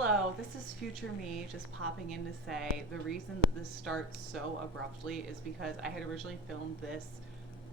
Hello, this is future me just popping in to say the reason that this starts so abruptly is because I had originally filmed this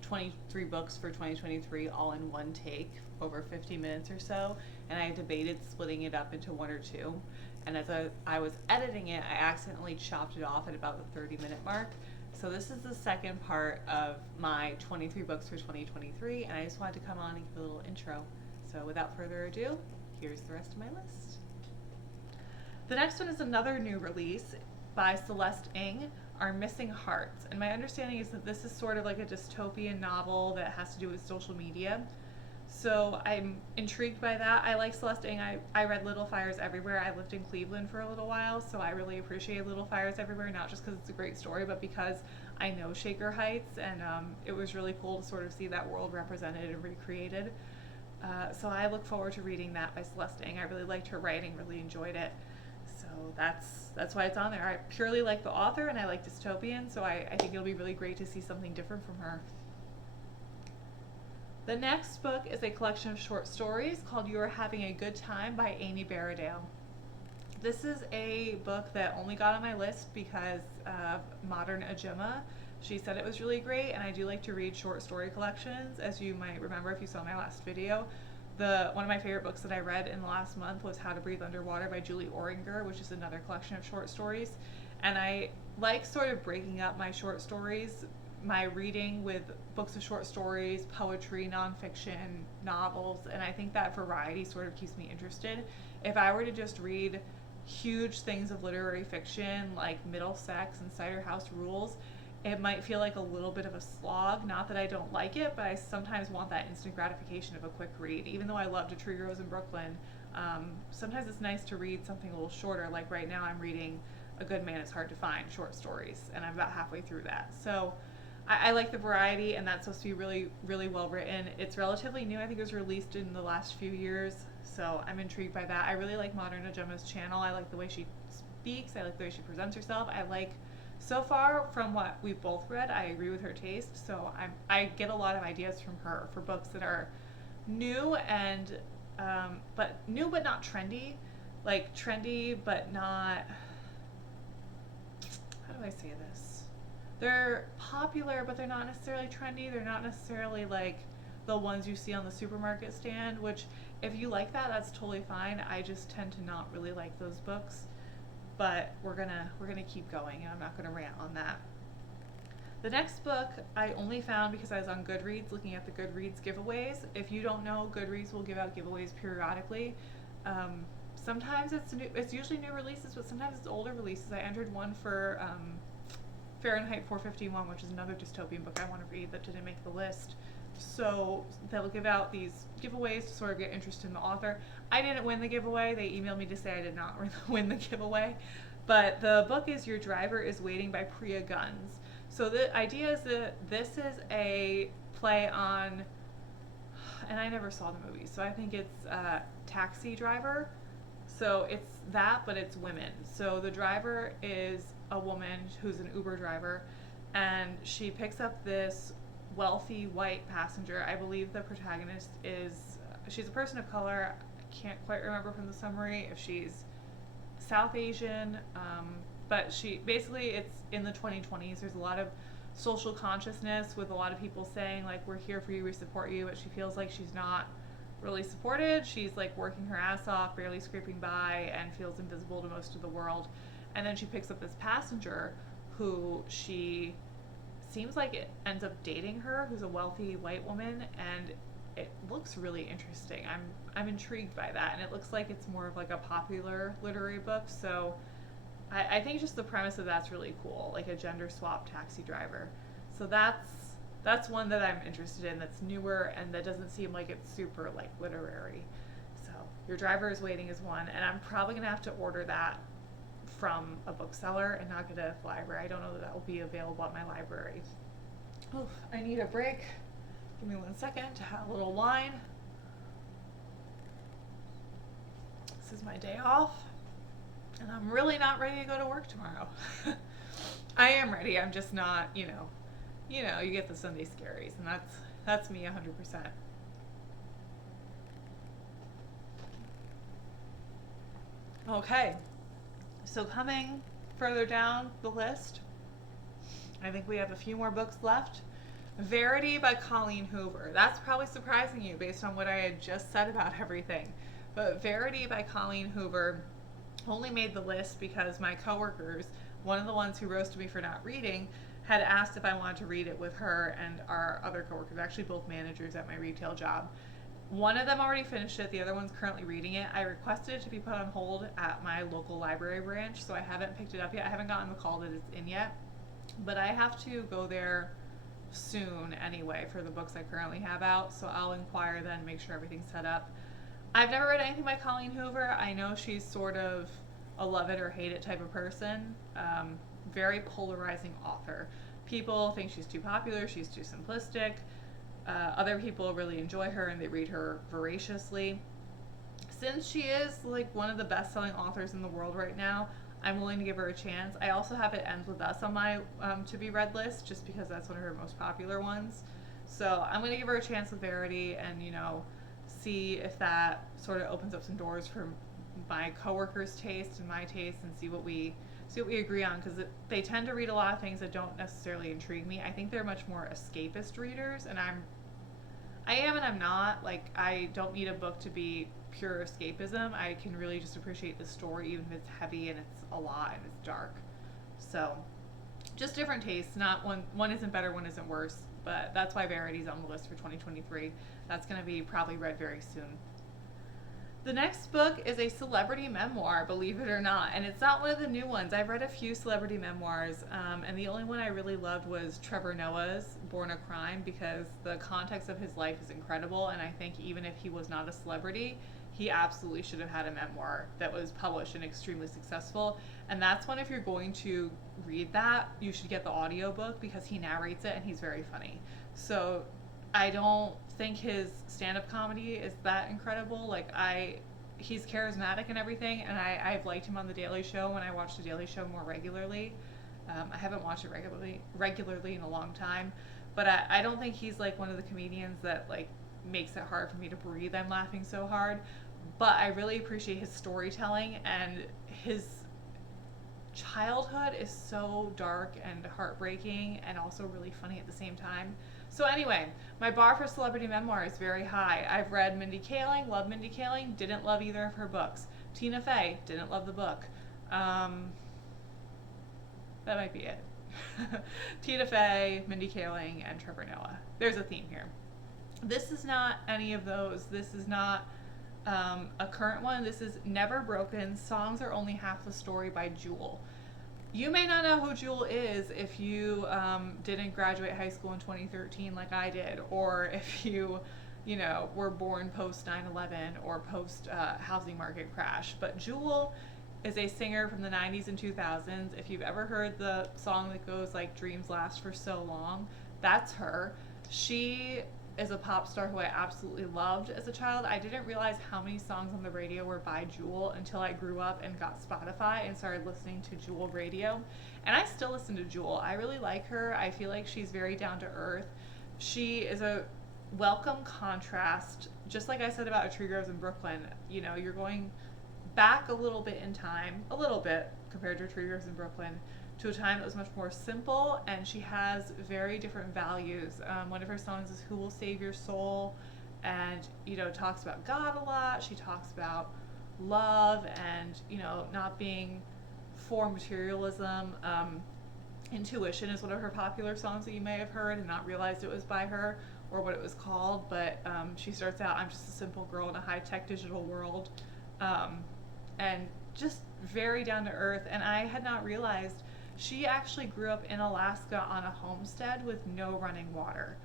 23 books for 2023 all in one take, over 50 minutes or so, and I debated splitting it up into one or two. And as I was editing it, I accidentally chopped it off at about the 30-minute mark. So this is the second part of my 23 books for 2023, and I just wanted to come on and give a little intro. So without further ado, here's the rest of my list. The next one is another new release by Celeste Ng, Our Missing Hearts. And my understanding is that this is sort of like a dystopian novel that has to do with social media. So I'm intrigued by that. I like Celeste Ng. I read Little Fires Everywhere. I lived in Cleveland for a little while, so I really appreciate Little Fires Everywhere, not just because it's a great story, but because I know Shaker Heights, and it was really cool to sort of see that world represented and recreated. So I look forward to reading that by Celeste Ng. I really liked her writing, really enjoyed it. So that's why it's on there. I purely like the author and I like dystopian, so I think it'll be really great to see something different from her. The next book is a collection of short stories called You Are Having a Good Time by Amy Barradale. This is a book that only got on my list because of Modern Ajumma. She said it was really great, and I do like to read short story collections, as you might remember if you saw my last video. One of my favorite books that I read in the last month was How to Breathe Underwater by Julie Oringer, which is another collection of short stories. And I like sort of breaking up my short stories, my reading with books of short stories, poetry, nonfiction, novels, and I think that variety sort of keeps me interested. If I were to just read huge things of literary fiction like Middlesex and Cider House Rules, it might feel like a little bit of a slog. Not that I don't like it, but I sometimes want that instant gratification of a quick read. Even though I loved A Tree Grows in Brooklyn, sometimes it's nice to read something a little shorter. Like right now I'm reading A Good Man Is Hard to Find, short stories, and I'm about halfway through that. So I like the variety, and that's supposed to be really, really well written. It's relatively new. I think it was released in the last few years, so I'm intrigued by that. I really like Modern Ajumma's channel. I like the way she speaks. I like the way she presents herself. So far from what we've both read, I agree with her taste. So I get a lot of ideas from her for books that are new and but new but not trendy, like trendy but not. How do I say this? They're popular, but they're not necessarily trendy. They're not necessarily like the ones you see on the supermarket stand. Which, if you like that, that's totally fine. I just tend to not really like those books. But we're gonna keep going, and I'm not gonna rant on that. The next book I only found because I was on Goodreads looking at the Goodreads giveaways. If you don't know, Goodreads will give out giveaways periodically. Sometimes it's usually new releases, but sometimes it's older releases. I entered one for Fahrenheit 451, which is another dystopian book I want to read that didn't make the list. So they'll give out these giveaways to sort of get interested in the author. I didn't win the giveaway. They emailed me to say I did not win the giveaway. But the book is Your Driver is Waiting by Priya Guns. So the idea is that this is a play on, and I never saw the movie, so I think it's Taxi Driver. So it's that, but it's women. So the driver is a woman who's an Uber driver, and she picks up this wealthy white passenger. I believe the protagonist she's a person of color. I can't quite remember from the summary if she's South Asian, but it's in the 2020s. There's a lot of social consciousness with a lot of people saying like, we're here for you, we support you, but she feels like she's not really supported. She's like working her ass off, barely scraping by, and feels invisible to most of the world. And then she picks up this passenger who she seems like it ends up dating her, who's a wealthy white woman, and it looks really interesting. I'm intrigued by that, and it looks like it's more of like a popular literary book. So I think just the premise of that's really cool, like a gender swap taxi driver. So that's one that I'm interested in, that's newer and that doesn't seem like it's super like literary. So Your Driver is Waiting is one, and I'm probably gonna have to order that from a bookseller and not get it at the library. I don't know that will be available at my library. Oh, I need a break. Give me 1 second to have a little wine. This is my day off, and I'm really not ready to go to work tomorrow. I am ready. I'm just not, you get the Sunday scaries, and that's me 100%. Okay, so coming further down the list, I think we have a few more books left. Verity by Colleen Hoover. That's probably surprising you based on what I had just said about everything. But Verity by Colleen Hoover only made the list because my coworkers, one of the ones who roasted me for not reading, had asked if I wanted to read it with her and our other coworkers, actually both managers at my retail job. One of them already finished it, the other one's currently reading it. I requested it to be put on hold at my local library branch, so I haven't picked it up yet. I haven't gotten the call that it's in yet. But I have to go there soon anyway for the books I currently have out, so I'll inquire then, make sure everything's set up. I've never read anything by Colleen Hoover. I know she's sort of a love it or hate it type of person. Very polarizing author. People think she's too popular, she's too simplistic. Other people really enjoy her and they read her voraciously. Since she is like one of the best-selling authors in the world right now, I'm willing to give her a chance. I also have It Ends With Us on my to be read list just because that's one of her most popular ones. So I'm going to give her a chance with Verity and, see if that sort of opens up some doors for my coworkers' taste and my taste and see what we agree on, because they tend to read a lot of things that don't necessarily intrigue me. I think they're much more escapist readers, and I am and I'm not. Like, I don't need a book to be pure escapism. I can really just appreciate the story, even if it's heavy and it's a lot and it's dark. So, just different tastes. Not one isn't better, one isn't worse. But that's why Verity's on the list for 2023. That's going to be probably read very soon. The next book is a celebrity memoir, believe it or not, and it's not one of the new ones. I've read a few celebrity memoirs, and the only one I really loved was Trevor Noah's Born a Crime, because the context of his life is incredible, and I think even if he was not a celebrity, he absolutely should have had a memoir that was published and extremely successful. And that's one, if you're going to read that, you should get the audiobook because he narrates it and he's very funny. So I don't think his stand-up comedy is that incredible. Like, he's charismatic and everything, and I've liked him on The Daily Show when I watch The Daily Show more regularly. I haven't watched it regularly in a long time, but I don't think he's like one of the comedians that like makes it hard for me to breathe. I'm laughing so hard, but I really appreciate his storytelling, and his childhood is so dark and heartbreaking and also really funny at the same time. So anyway, my bar for celebrity memoir is very high. I've read Mindy Kaling, love Mindy Kaling, didn't love either of her books. Tina Fey, didn't love the book. That might be it. Tina Fey, Mindy Kaling, and Trevor Noah. There's a theme here. This is not any of those. This is not a current one. This is Never Broken, Songs Are Only Half the Story by Jewel. You may not know who Jewel is if you didn't graduate high school in 2013 like I did, or if you were born post 9/11 or post housing market crash. But Jewel is a singer from the 90s and 2000s. If you've ever heard the song that goes like Dreams Last for So Long, that's her. She is a pop star who I absolutely loved as a child. I didn't realize how many songs on the radio were by Jewel until I grew up and got Spotify and started listening to Jewel radio. And I still listen to Jewel. I really like her. I feel like she's very down to earth. She is a welcome contrast, just like I said about A Tree Grows in Brooklyn. You're going back a little bit in time, a little bit compared to A Tree Grows in Brooklyn, to a time that was much more simple, and she has very different values. One of her songs is Who Will Save Your Soul, and talks about God a lot. She talks about love and not being for materialism. Intuition is one of her popular songs that you may have heard and not realized it was by her or what it was called, but she starts out, I'm just a simple girl in a high-tech digital world, and just very down to earth. And I had not realized she actually grew up in Alaska on a homestead with no running water.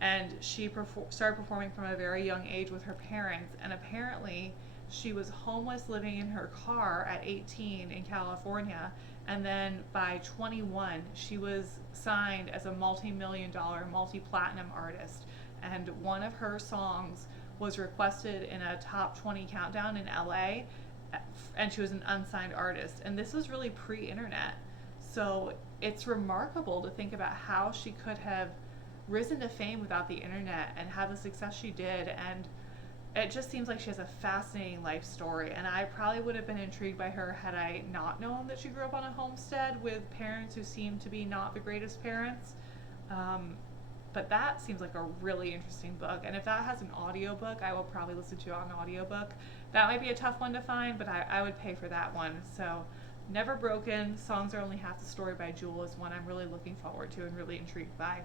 And she started performing from a very young age with her parents. And apparently she was homeless living in her car at 18 in California. And then by 21, she was signed as a multi-million-dollar, multi-platinum artist. And one of her songs was requested in a top 20 countdown in LA. And she was an unsigned artist. And this was really pre-internet. So it's remarkable to think about how she could have risen to fame without the internet and have the success she did. And it just seems like she has a fascinating life story, and I probably would have been intrigued by her had I not known that she grew up on a homestead with parents who seem to be not the greatest parents. Um, but that seems like a really interesting book, and if that has an audiobook, I will probably listen to it on audiobook. That might be a tough one to find, but I would pay for that one. So Never Broken, Songs Are Only Half the Story by Jewel is one I'm really looking forward to and really intrigued by.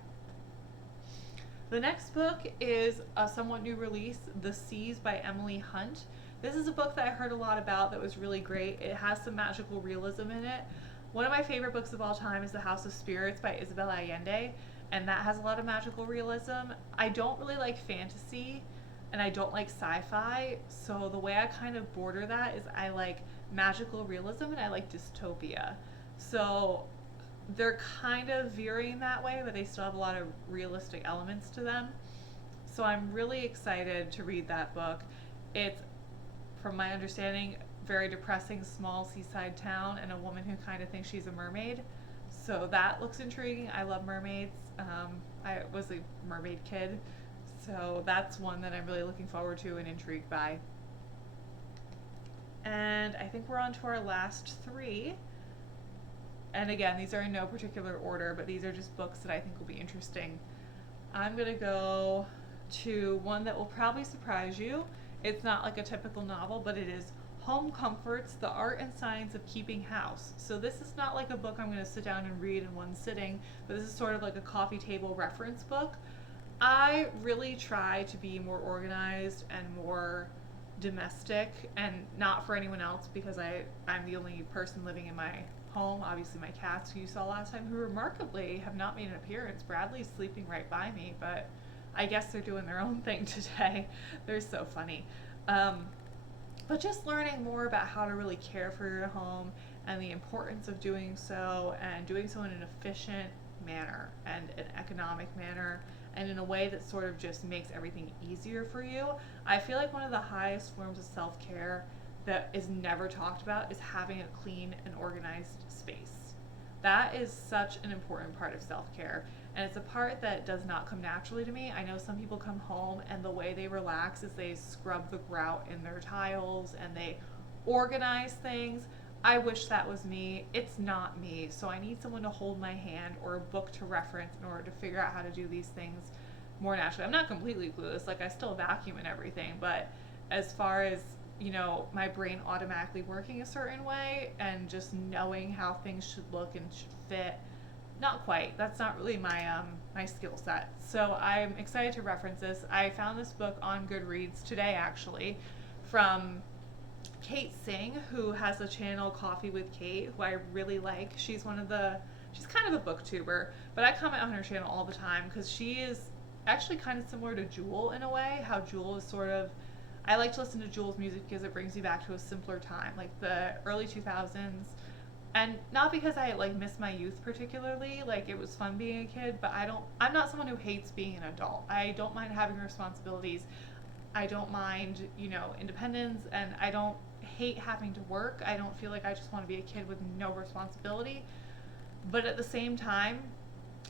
The next book is a somewhat new release, The Seas by Emily Hunt. This is a book that I heard a lot about that was really great. It has some magical realism in it. One of my favorite books of all time is The House of Spirits by Isabel Allende, and that has a lot of magical realism. I don't really like fantasy, and I don't like sci-fi, so the way I kind of border that is I like magical realism and I like dystopia. So they're kind of veering that way, but they still have a lot of realistic elements to them. So I'm really excited to read that book. It's, from my understanding, very depressing small seaside town and a woman who kind of thinks she's a mermaid. So that looks intriguing. I love mermaids. I was a mermaid kid. So that's one that I'm really looking forward to and intrigued by. And I think we're on to our last three. And again, these are in no particular order, but these are just books that I think will be interesting. I'm going to go to one that will probably surprise you. It's not like a typical novel, but it is Home Comforts, The Art and Science of Keeping House. So this is not like a book I'm going to sit down and read in one sitting, but this is sort of like a coffee table reference book. I really try to be more organized and more domestic, and not for anyone else because I'm the only person living in my home. Obviously my cats, who you saw last time, who remarkably have not made an appearance. Bradley's sleeping right by me, but I guess they're doing their own thing today. They're so funny. But just learning more about how to really care for your home and the importance of doing so, and doing so in an efficient manner and an economic manner, and in a way that sort of just makes everything easier for you. I feel like one of the highest forms of self-care that is never talked about is having a clean and organized space. That is such an important part of self-care, and it's a part that does not come naturally to me. I know some people come home and the way they relax is they scrub the grout in their tiles and they organize things. I wish that was me. It's not me. So I need someone to hold my hand or a book to reference in order to figure out how to do these things more naturally. I'm not completely clueless. Like, I still vacuum and everything, but as far as, you know, my brain automatically working a certain way and just knowing how things should look and should fit, not quite. That's not really my skill set. So I'm excited to reference this. I found this book on Goodreads today, actually, from Kate Singh, who has a channel, Coffee with Kate, who I really like. She's kind of a booktuber, but I comment on her channel all the time because she is actually kind of similar to Jewel in a way. How Jewel is sort of, I like to listen to Jewel's music because it brings me back to a simpler time, like the early 2000s. And not because I like miss my youth particularly, like it was fun being a kid, but I'm not someone who hates being an adult. I don't mind having responsibilities. I don't mind, you know, independence, and I don't hate having to work. I don't feel like I just want to be a kid with no responsibility. But at the same time,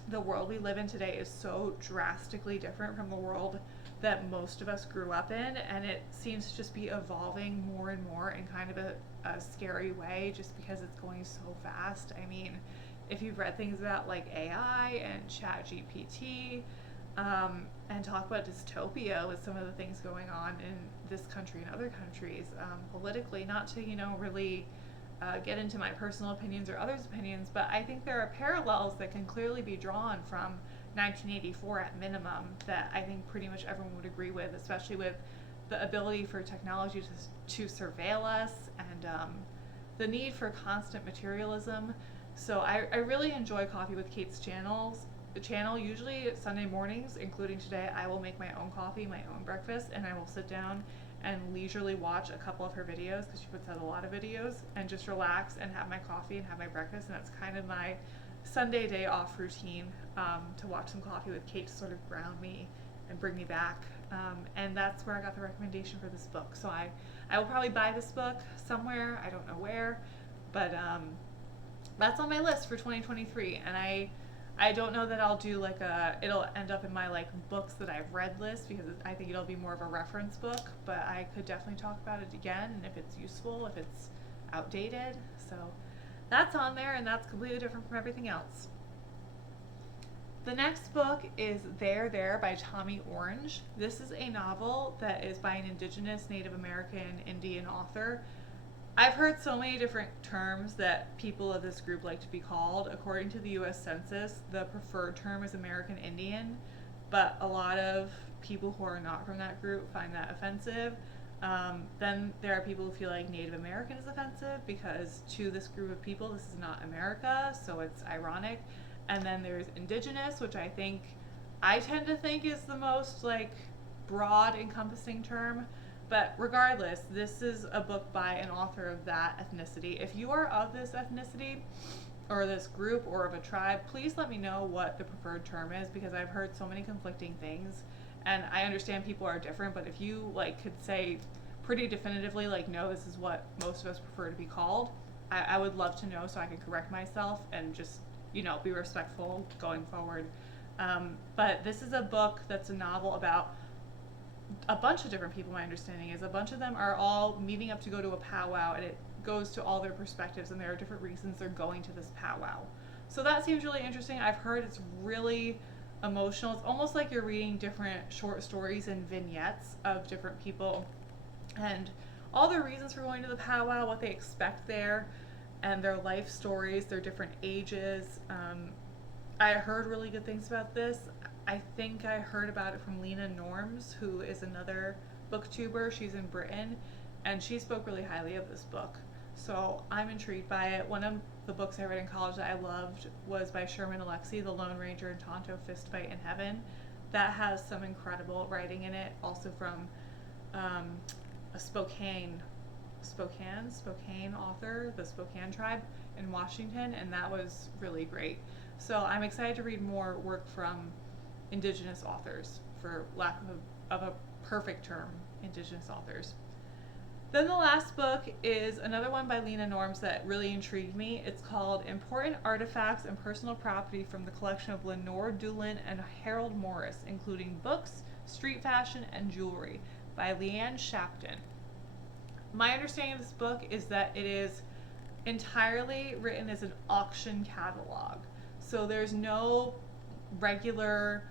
the world we live in today is so drastically different from the world that most of us grew up in, and it seems to just be evolving more and more in kind of a scary way just because it's going so fast. I mean, if you've read things about like AI and ChatGPT, and talk about dystopia with some of the things going on in this country and other countries, politically, not to, you know, really get into my personal opinions or others' opinions, but I think there are parallels that can clearly be drawn from 1984 at minimum that I think pretty much everyone would agree with, especially with the ability for technology to surveil us and the need for constant materialism. So I really enjoy Coffee with Kate's channel. Usually Sunday mornings, including today, I will make my own coffee, my own breakfast, and I will sit down and leisurely watch a couple of her videos, because she puts out a lot of videos, and just relax and have my coffee and have my breakfast. And that's kind of my Sunday day off routine, to watch some Coffee with Kate to sort of ground me and bring me back. And that's where I got the recommendation for this book. So I will probably buy this book somewhere, I don't know where, but that's on my list for 2023. And I don't know that I'll do like it'll end up in my like books that I've read list because I think it'll be more of a reference book, but I could definitely talk about it again and if it's useful, if it's outdated. So that's on there and that's completely different from everything else. The next book is There by Tommy Orange. This is a novel that is by an indigenous Native American Indian author. I've heard so many different terms that people of this group like to be called. According to the US Census, the preferred term is American Indian, but a lot of people who are not from that group find that offensive. Then there are people who feel like Native American is offensive because to this group of people, this is not America, so it's ironic. And then there's Indigenous, which I tend to think is the most like broad encompassing term. But regardless, this is a book by an author of that ethnicity. If you are of this ethnicity or this group or of a tribe, please let me know what the preferred term is because I've heard so many conflicting things. And I understand people are different, but if you like could say pretty definitively like no, this is what most of us prefer to be called, I would love to know so I can correct myself and just, be respectful going forward. But this is a book that's a novel about a bunch of different people. My understanding is a bunch of them are all meeting up to go to a powwow, and it goes to all their perspectives, and there are different reasons they're going to this powwow. So that seems really interesting. I've heard it's really emotional. It's almost like you're reading different short stories and vignettes of different people and all their reasons for going to the powwow, what they expect there, and their life stories, their different ages. I heard really good things about this. I think I heard about it from Lena Norms, who is another booktuber. She's in Britain, and she spoke really highly of this book. So I'm intrigued by it. One of the books I read in college that I loved was by Sherman Alexie, The Lone Ranger and Tonto Fistfight in Heaven. That has some incredible writing in it, also from a Spokane author, the Spokane tribe in Washington, and that was really great. So I'm excited to read more work from Indigenous authors, for lack of a perfect term, Indigenous authors. Then the last book is another one by Lena Norms that really intrigued me. It's called Important Artifacts and Personal Property from the collection of Lenore Doolin and Harold Morris, including books, street fashion, and jewelry, by Leanne Shapton. My understanding of this book is that it is entirely written as an auction catalog. So there's no regular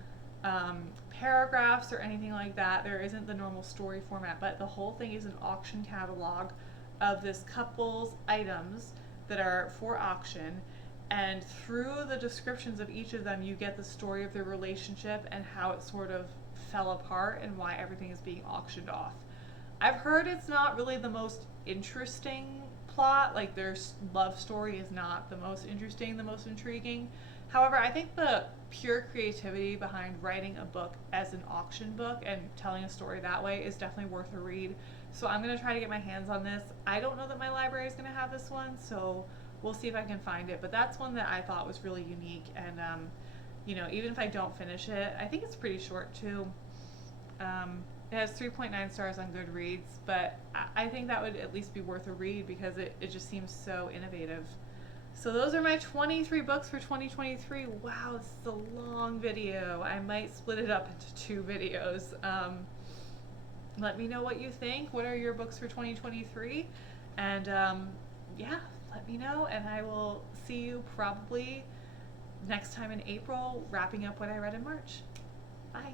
paragraphs or anything like that. There isn't the normal story format, but the whole thing is an auction catalog of this couple's items that are for auction. And through the descriptions of each of them, you get the story of their relationship and how it sort of fell apart and why everything is being auctioned off. I've heard it's not really the most interesting plot, like their love story is not the most interesting, the most intriguing. However, I think the pure creativity behind writing a book as an auction book and telling a story that way is definitely worth a read. So I'm going to try to get my hands on this. I don't know that my library is going to have this one, so we'll see if I can find it. But that's one that I thought was really unique, and even if I don't finish it, I think it's pretty short too. It has 3.9 stars on Goodreads, but I think that would at least be worth a read because it just seems so innovative. So those are my 23 books for 2023. Wow, this is a long video. I might split it up into 2 videos. Let me know what you think. What are your books for 2023? And let me know, and I will see you probably next time in April, wrapping up what I read in March. Bye.